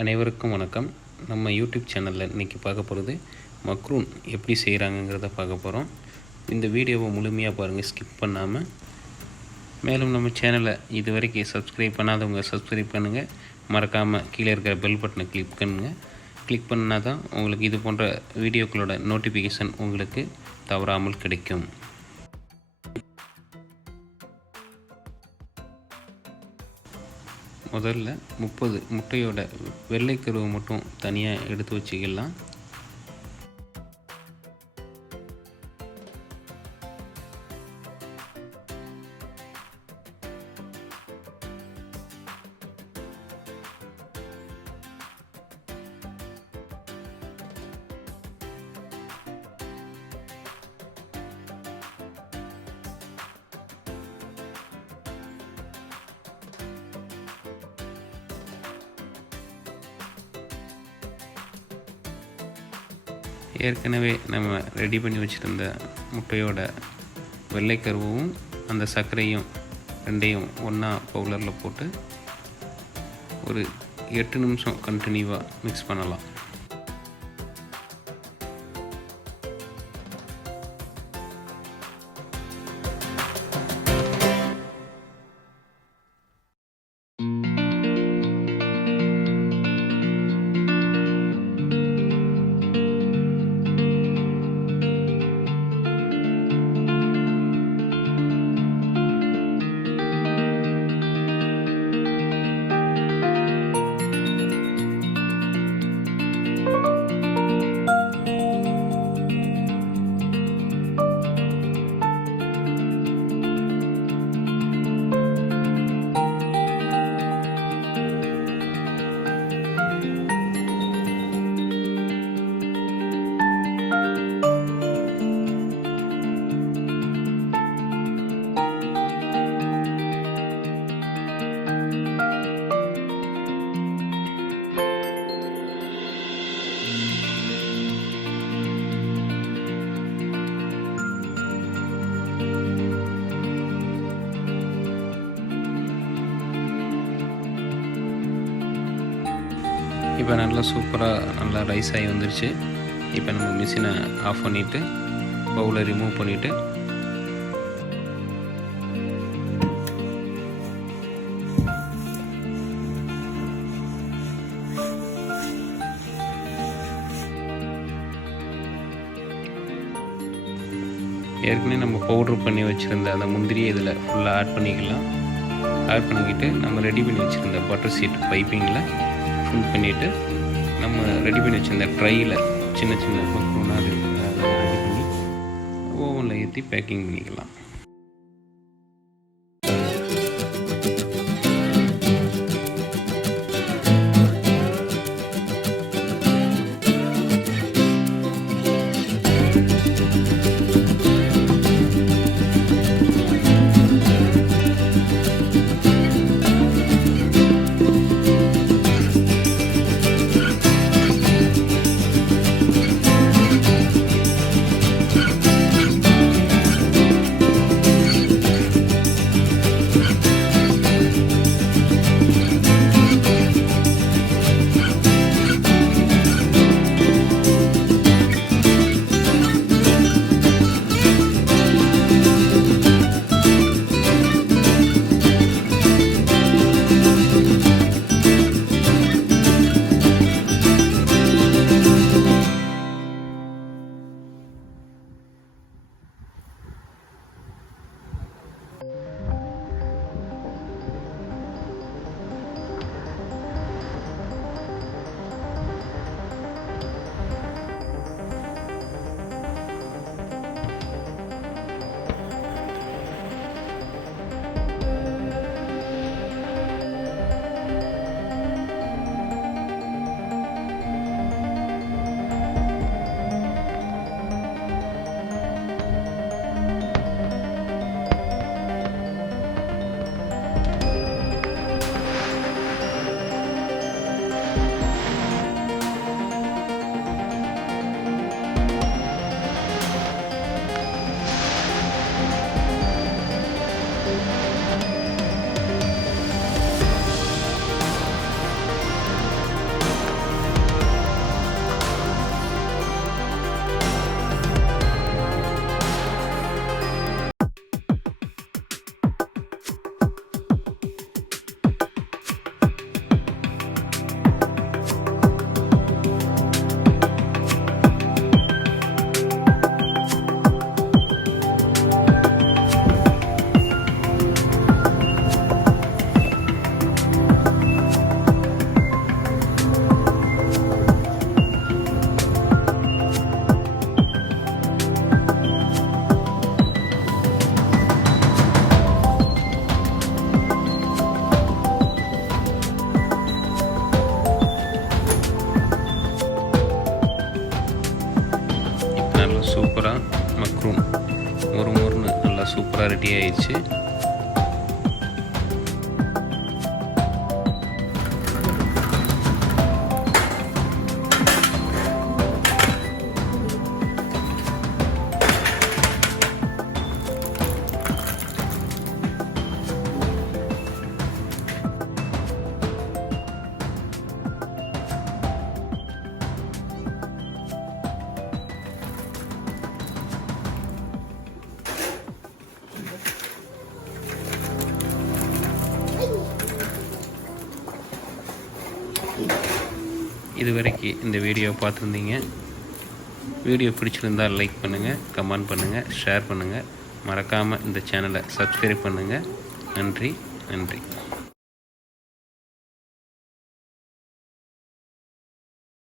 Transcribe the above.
அனைவருக்கும் வணக்கம். நம்ம யூடியூப் சேனலில் இன்றைக்கி பார்க்க போகிறது மக்ரூன் எப்படி செய்கிறாங்கங்கிறத பார்க்க போகிறோம். இந்த வீடியோவை முழுமையாக பாருங்கள், ஸ்கிப் பண்ணாமல். மேலும் நம்ம சேனலை இது வரைக்கும் சப்ஸ்கிரைப் பண்ணாதவங்க சப்ஸ்கிரைப் பண்ணுங்கள். மறக்காமல் கீழே இருக்கிற பெல் பட்டனை கிளிக் பண்ணுங்கள். கிளிக் பண்ணால் தான் உங்களுக்கு இது போன்ற வீடியோக்களோட நோட்டிஃபிகேஷன் உங்களுக்கு தவறாமல் கிடைக்கும். முதல்ல 30 முட்டையோட வெள்ளைக்கருவை மட்டும் தனியாக எடுத்து வச்சுக்கலாம். ஏற்கனவே நம்ம ரெடி பண்ணி வச்சுருந்த முட்டையோட வெள்ளைக்கருவும் அந்த சர்க்கரையும் ரெண்டையும் ஒன்றா பவுலரில் போட்டு ஒரு 8 நிமிஷம் கண்டினியூவாக மிக்ஸ் பண்ணலாம். இப்போ நல்லா சூப்பராக நல்லா ரைஸ் ஆகி வந்துருச்சு. இப்போ நம்ம மிஷினை ஆஃப் பண்ணிவிட்டு பவுலை ரிமூவ் பண்ணிவிட்டு ஏற்கனவே நம்ம பவுட்ரு பண்ணி வச்சுருந்த அந்த முந்திரியை இதில் ஃபுல்லாக ஆட் பண்ணிக்கலாம். ஆட் பண்ணிக்கிட்டு நம்ம ரெடி பண்ணி வச்சுருந்த பட்டர் சீட் பைப்பிங்கில் ஃபில் பண்ணிவிட்டு நம்ம ரெடி பண்ணி வச்சுருந்த ட்ரையில் சின்ன சின்ன மக்ரூனாக இருக்குது, அதை ரெடி பண்ணி ஓவனில் ஏற்றி பேக்கிங் பண்ணிக்கலாம். சூப்பராக மக்ரூன் மொறுன்னு நல்லா சூப்பராக ரெடி ஆயிடுச்சு. இதுவரைக்கும் இந்த வீடியோவை பார்த்துருந்தீங்க. வீடியோ பிடிச்சிருந்தால் லைக் பண்ணுங்கள், கமெண்ட் பண்ணுங்கள், ஷேர் பண்ணுங்கள். மறக்காமல் இந்த சேனலை சப்ஸ்கிரைப் பண்ணுங்கள். நன்றி.